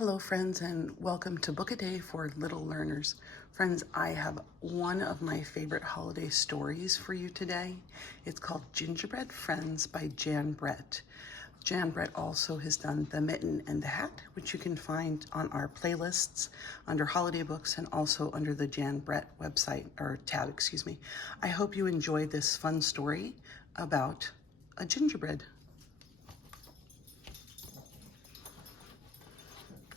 Hello friends, and welcome to Book a Day for Little Learners. Friends, I have one of my favorite holiday stories for you today. It's called Gingerbread Friends by Jan Brett. Jan Brett also has done The Mitten and the Hat, which you can find on our playlists under holiday books and also under the Jan Brett website, or tab, I hope you enjoy this fun story about a gingerbread.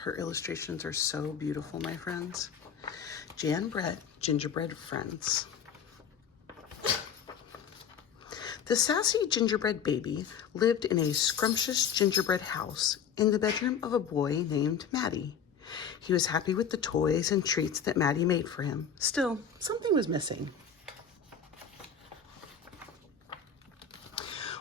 Her illustrations are so beautiful, my friends. Jan Brett, Gingerbread Friends. The sassy gingerbread baby lived in a scrumptious gingerbread house in the bedroom of a boy named Matty. He was happy with the toys and treats that Matty made for him. Still, something was missing.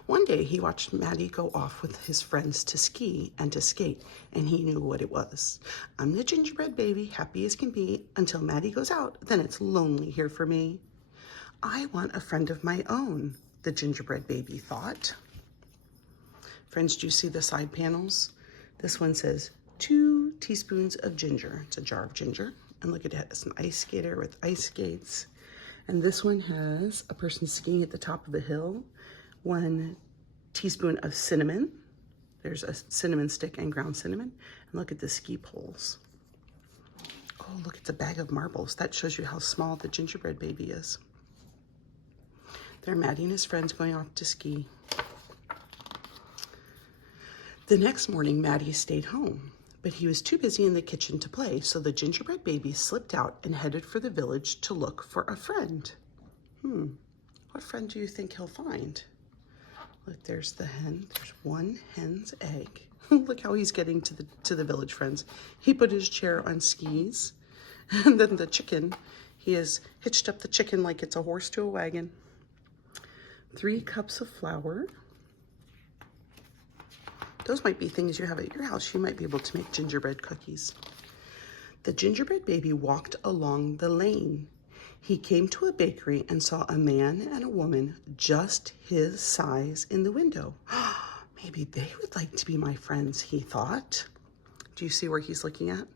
One day he watched Matty go off with his friends to ski and to skate, and he knew what it was. I'm the gingerbread baby, happy as can be, until Matty goes out, then it's lonely here for me. I want a friend of my own, the gingerbread baby thought. Friends, do you see the side panels? This one says 2 teaspoons of ginger. It's a jar of ginger. And look at it, it's an ice skater with ice skates. And this one has a person skiing at the top of a hill. 1 teaspoon of cinnamon. There's a cinnamon stick and ground cinnamon. And look at the ski poles. Oh, look, it's a bag of marbles. That shows you how small the gingerbread baby is. There are Matty and his friends going off to ski. The next morning, Matty stayed home, but he was too busy in the kitchen to play, so the gingerbread baby slipped out and headed for the village to look for a friend. What friend do you think he'll find? Look, there's the hen. There's 1 hen's egg. Look how he's getting to the village, friends. He put his chair on skis, and then the chicken, he has hitched up the chicken like it's a horse to a wagon. 3 cups of flour. Those might be things you have at your house. You might be able to make gingerbread cookies. The gingerbread baby walked along the lane. He came to a bakery and saw a man and a woman just his size in the window. Maybe they would like to be my friends, he thought. Do you see where he's looking at?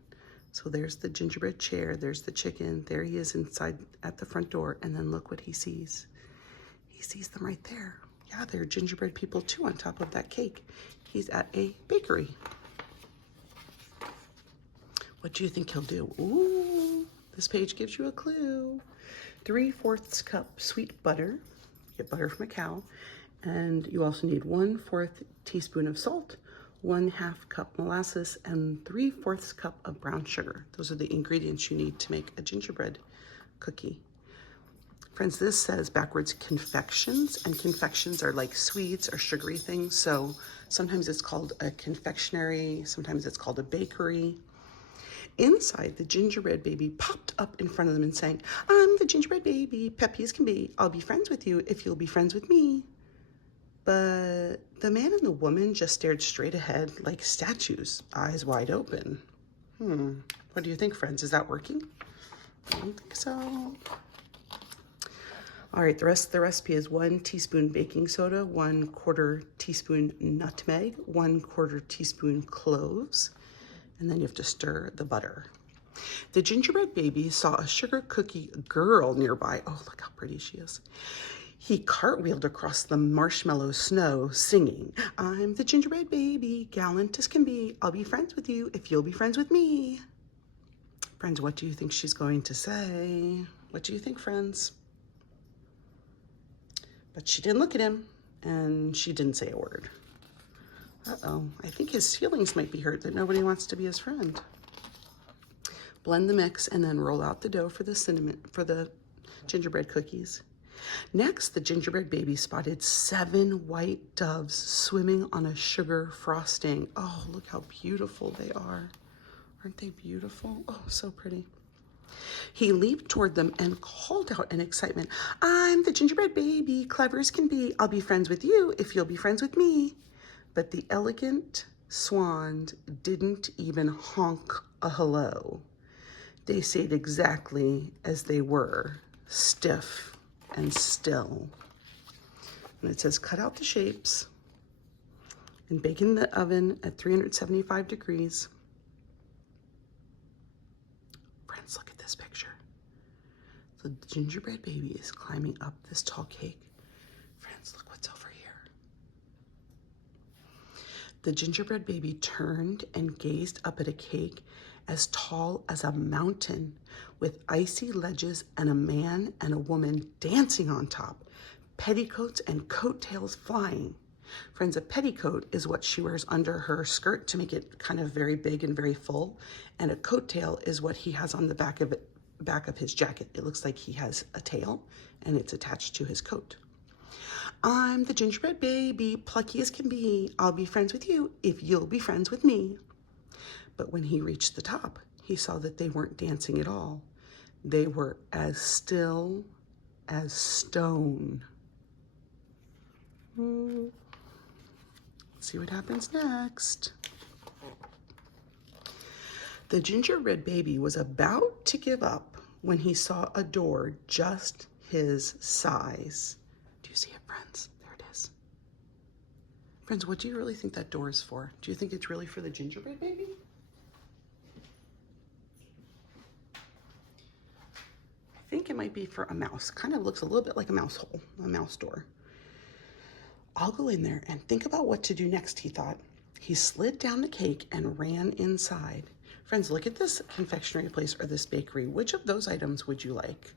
So there's the gingerbread chair, there's the chicken, there he is inside at the front door, and then look what he sees. He sees them right there. Yeah, there are gingerbread people too on top of that cake. He's at a bakery. What do you think he'll do? Ooh, this page gives you a clue. 3/4 cup sweet butter. Get butter from a cow. And you also need 1/4 teaspoon of salt, 1/2 cup molasses, and 3/4 cup of brown sugar. Those are the ingredients you need to make a gingerbread cookie. Friends, this says backwards confections, and confections are like sweets or sugary things. So sometimes it's called a confectionery, sometimes it's called a bakery. Inside, the gingerbread baby popped up in front of them and sang, I'm the gingerbread baby, peppy as can be. I'll be friends with you if you'll be friends with me. But the man and the woman just stared straight ahead like statues, eyes wide open. What do you think, friends? Is that working? I don't think so. All right, the rest of the recipe is 1 teaspoon baking soda, 1/4 teaspoon nutmeg, 1/4 teaspoon cloves, and then you have to stir the butter. The gingerbread baby saw a sugar cookie girl nearby. Oh, look how pretty she is. He cartwheeled across the marshmallow snow, singing, I'm the gingerbread baby, gallant as can be. I'll be friends with you if you'll be friends with me. Friends, what do you think she's going to say? What do you think, friends? But she didn't look at him, and she didn't say a word. Uh-oh, I think his feelings might be hurt that nobody wants to be his friend. Blend the mix and then roll out the dough for the gingerbread cookies. Next, the gingerbread baby spotted 7 white doves swimming on a sugar frosting. Oh, look how beautiful they are. Aren't they beautiful? Oh, so pretty. He leaped toward them and called out in excitement, I'm the gingerbread baby, clever as can be. I'll be friends with you if you'll be friends with me. But the elegant swans didn't even honk a hello. They stayed exactly as they were, stiff and still. And it says cut out the shapes and bake in the oven at 375 degrees. Friends, look at this picture. The gingerbread baby is climbing up this tall cake. Friends, look what's over here. The gingerbread baby turned and gazed up at a cake as tall as a mountain with icy ledges and a man and a woman dancing on top, petticoats and coattails flying. Friends, a petticoat is what she wears under her skirt to make it kind of very big and very full, and a coattail is what he has on the back of his jacket. It looks like he has a tail and it's attached to his coat. I'm the gingerbread baby, plucky as can be. I'll be friends with you if you'll be friends with me. But when he reached the top, he saw that they weren't dancing at all. They were as still as stone. Let's see what happens next. The gingerbread baby was about to give up when he saw a door just his size. Do you see it, friends? There it is. Friends, what do you really think that door is for? Do you think it's really for the gingerbread baby? I think it might be for a mouse. Kind of looks a little bit like a mouse hole, a mouse door. I'll go in there and think about what to do next, he thought. He slid down the cake and ran inside. Friends, look at this confectionery place or this bakery. Which of those items would you like?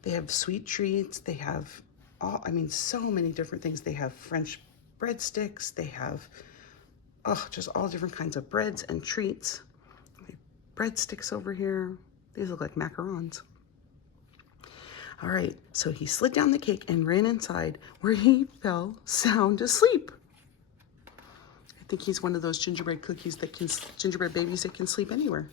They have sweet treats. They have, so many different things. They have French breadsticks. They have, just all different kinds of breads and treats. Breadsticks over here. These look like macarons. All right, so he slid down the cake and ran inside where he fell sound asleep. I think he's one of those gingerbread babies that can sleep anywhere.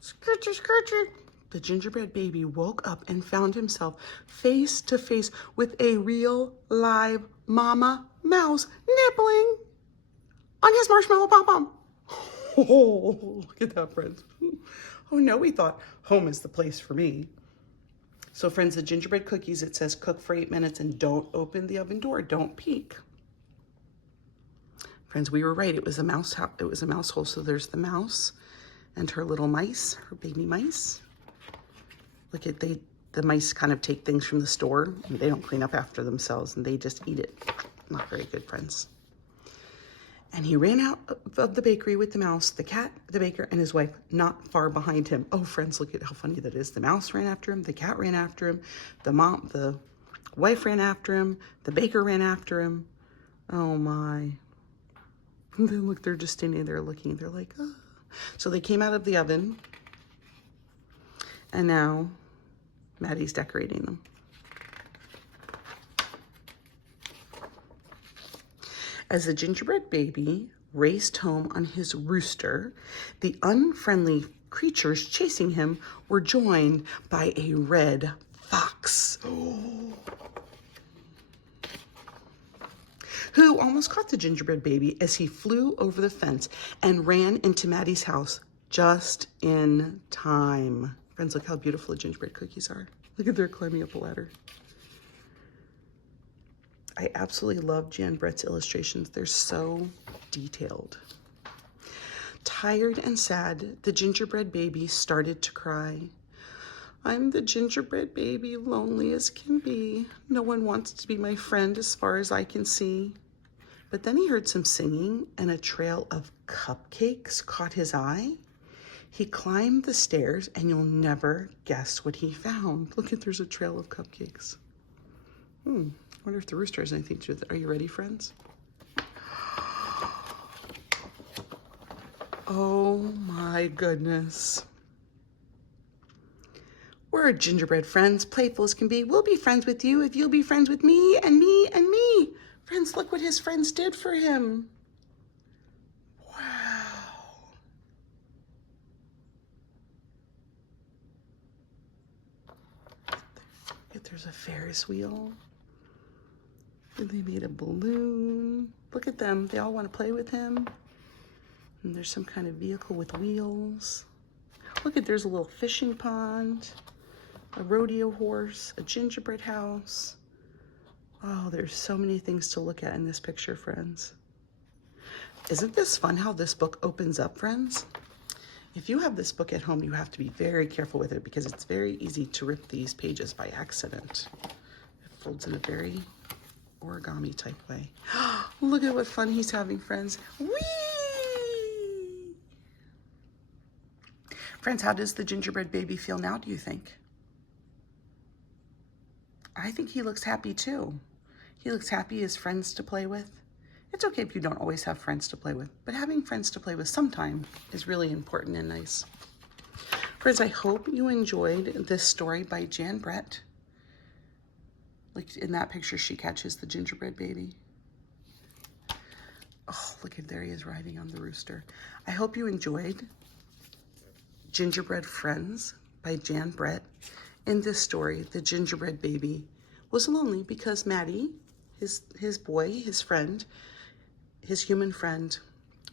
Scritcher, scritcher. The gingerbread baby woke up and found himself face to face with a real live mama mouse nibbling on his marshmallow pom-pom. Oh, look at that, friends. Oh no, he thought, home is the place for me. So friends, the gingerbread cookies, it says cook for 8 minutes and don't open the oven door. Don't peek. Friends, we were right. It was a mouse hole. So there's the mouse and her little mice, her baby mice. Look at the mice kind of take things from the store and they don't clean up after themselves and they just eat it. Not very good, friends. And he ran out of the bakery with the mouse, the cat, the baker, and his wife not far behind him. Oh, friends, look at how funny that is. The mouse ran after him, the cat ran after him, the wife ran after him, the baker ran after him. Oh my. And then look, they're just standing there looking. They're like, oh. So they came out of the oven, and now Maddie's decorating them. As the gingerbread baby raced home on his rooster, the unfriendly creatures chasing him were joined by a red fox. Who almost caught the gingerbread baby as he flew over the fence and ran into Maddie's house just in time. Friends, look how beautiful the gingerbread cookies are. Look at they're climbing up a ladder. I absolutely love Jan Brett's illustrations. They're so detailed. Tired and sad, the gingerbread baby started to cry. I'm the gingerbread baby, lonely as can be. No one wants to be my friend as far as I can see. But then he heard some singing and a trail of cupcakes caught his eye. He climbed the stairs and you'll never guess what he found. Look, there's a trail of cupcakes. I wonder if the rooster has anything to do with it. Are you ready, friends? Oh my goodness. We're gingerbread friends, playful as can be. We'll be friends with you if you'll be friends with me and me and me. Friends, look what his friends did for him. Wow. There's a Ferris wheel. And they made a balloon. Look at them. They all want to play with him. And there's some kind of vehicle with wheels. Look at, there's a little fishing pond, a rodeo horse, a gingerbread house. Oh, there's so many things to look at in this picture, friends. Isn't this fun how this book opens up, friends? If you have this book at home, you have to be very careful with it because it's very easy to rip these pages by accident. It folds in a very origami type way. Look at what fun he's having, friends. Whee! Friends, how does the gingerbread baby feel now, do you think? I think he looks happy too. He looks happy, he has friends to play with. It's okay if you don't always have friends to play with, but having friends to play with sometime is really important and nice. Friends, I hope you enjoyed this story by Jan Brett. Like in that picture, she catches the gingerbread baby. Oh, look at there he is riding on the rooster. I hope you enjoyed Gingerbread Friends by Jan Brett. In this story, the gingerbread baby was lonely because Maddie, his boy, his friend, his human friend,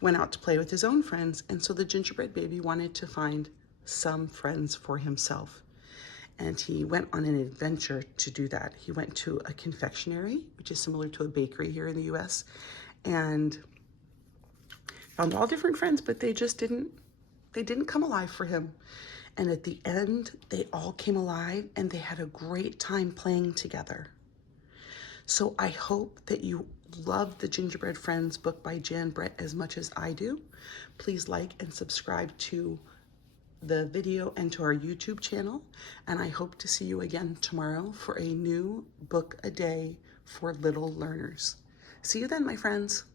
went out to play with his own friends, and so the gingerbread baby wanted to find some friends for himself. And he went on an adventure to do that. He went to a confectionery, which is similar to a bakery here in the US, and found all different friends, but they didn't come alive for him. And at the end, they all came alive and they had a great time playing together. So I hope that you love the Gingerbread Friends book by Jan Brett as much as I do. Please like and subscribe to the video and to our YouTube channel. And I hope to see you again tomorrow for a new book a day for little learners. See you then, my friends.